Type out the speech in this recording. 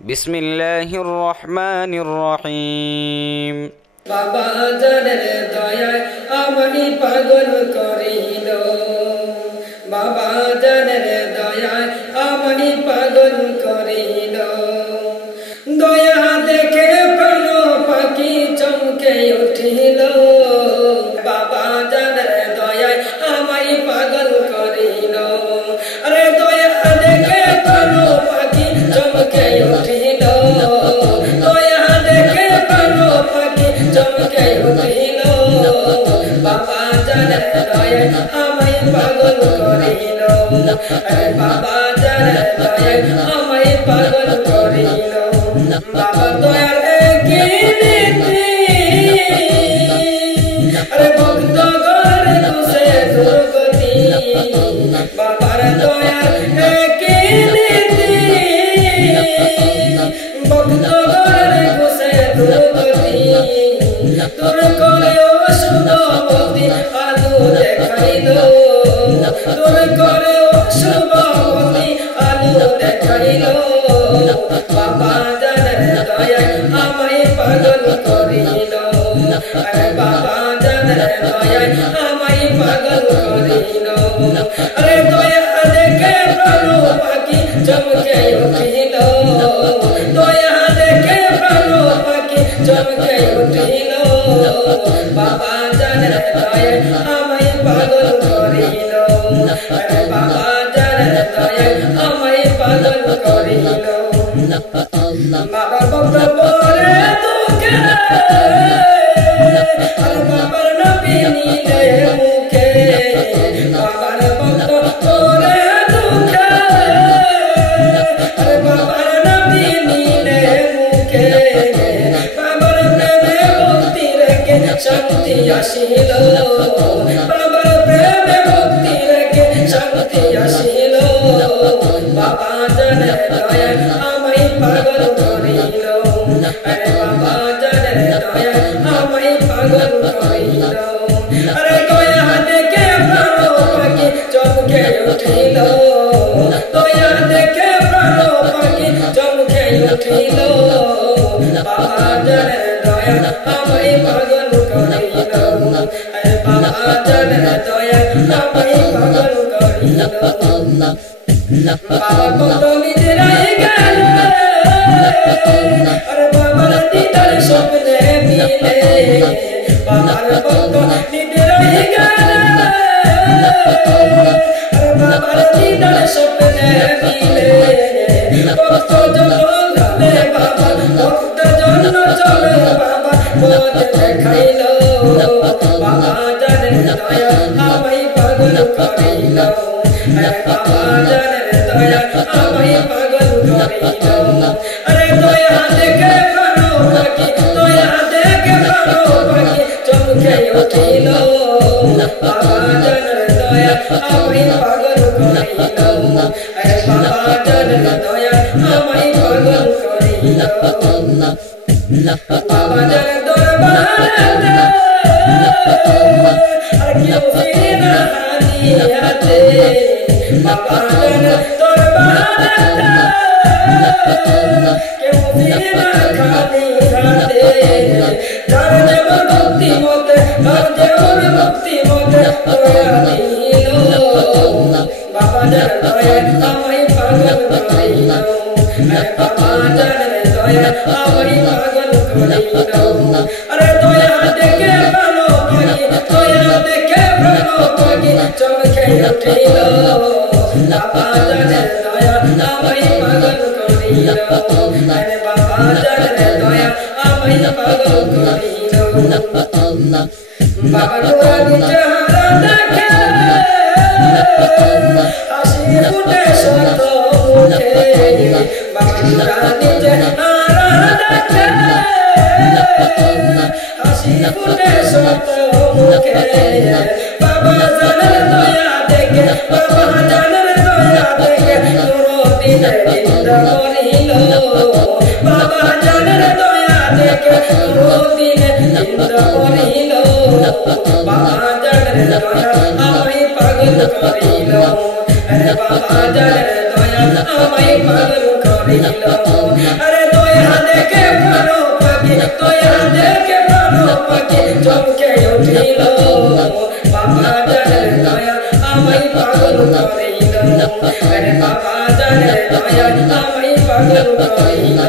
বিসমিল্লাহির রহমানির রহিম। বাবা জানের দয়ায় আমাকে পাগল করিল, বাবা জানের দয়ায় আমাকে পাগল করিল। দয়া দেখে প্রাণ পাখি চমকে উঠিল, বাবা জানের দয়ায় আমায় পাগল করিল। আরে দয়া দেখে প্রাণ পাখি চমকে উঠিল, দয়া দেখে প্রাণ পাখি চমকে উঠিল। বাবা জানের দয়ায় আমায় পাগল করিল, আরে বাবা জানের দয়ায় আমায় পাগল করিল। বাবা দয়ার কি নীতি, আরে ভক্ত ঘরে বসে দুর্গতি। বাবার দয়ার কি নীতি, ভক্ত ঘরে বসে দুর্গতি। তোর করে অশুভমতি আলো দেখাইল, তোর করে অশুভমতি আলো দেখাইল। বাবা জানের দয়ায় আমায় পাগল করিল, আরে বাবা জানের দয়ায় আমায় পাগল করিল। আরে দয়া দেখে প্রাণ পাখি চমকে উঠিল, দয়া দেখে প্রাণ পাখি চমকে উঠিল। বাবা জানের দয়ায় আমায় পাগল করিল, আরে বাবা জানের দয়ায় আমায় পাগল করিল। বাবার ভক্ত পরে দুঃখে, আরে বাবার নবী নিলে মুখে। বাবার ভক্ত পরে দুঃখে, আরে বাবার নবী নিলে মুখে। বাবার প্রেমে ভক্তি রেখে শান্তি আসিল, বাবার প্রেমে ভক্তি রেখে শান্তি আসিল। বাবা জানের দয়ায় আমায় পাগল করিল, আরে বাবা জানের দয়ায় আমায় পাগল করিল। আরে দয়া দেখে প্রাণ পাখি চমকে উঠিল, দয়া দেখে প্রাণ পাখি চমকে উঠিল। বাবা জানের দয়া আমায় পাগল করিল, আরে বাবা জানের দয়া আমায় পাগল করিল। বাবা কত নিজেরাই গেল, আরে বাবার দিদার স্বপ্নে মিলে। বাবার কত নিজেরাই গেল, আরে বাবার দিদার স্বপ্নে মিলে। ভক্ত জন চলে বাবা, ভক্ত জন চলে বাবা, পথ দেখাইল। বাবা জানের দয়া আমায় পাগল করিল, আরে বাবা জানের দয়া আমায় পাগল করিল। আরে দয়া দেখে প্রাণ পাখি, দয়া দেখে প্রাণ পাখি চমকে উঠিল। বাবা জানের দয়া আমায় পাগল করিল, আরে বাবা জানের দয়া আমায় পাগল করিল। বাবা জানের দরবারে আর কেউ ফিরে না হাতে, বাবা জানের দরবারে কেউ ফিরে না খালি হাতে। যার যেমন ভক্তি মতে, যার যেমন ভক্তি মতে দয়া দিল। বাবা জানের দয়ায় আমায় পাগল করিল, আরে বাবা জানের দয়ায় আমায় পাগল করিল। আরে দয়া দেখে প্রাণ পাখি, দয়া দেখে প্রাণ পাখি চমকে উঠিল। বাবা জানের দয়া আমায় পাগল করিল, আরে বাবা জানের দয়া আমায় পাগল করিল। বাবা নুরানি চেহারা দেখে হাসি ফুটে শত মুখে। বাবা নুরানি চেহারা দেখে হাসি ফুটে শত মুখে। বাবা জানের দয়া দেখে, বাবা জানের দয়া দেখে নুরুদ্দিনে নিন্দা করিল। বাবা জানের দয়া দেখে নুরুদ্দিনে নিন্দা করিল। বাবা জানের দয়া আমায় পাগল করিল, আরে বাবা জানের দয়া আমায় পাগল করিল। দেখে ভালো পাখি দয়া দেখে ভালো পাখি চমকে উঠিল বাবা জানের দয়া আমায় পাগল করিল আরে বাবা জানের দয়া আমায় পাগল করিল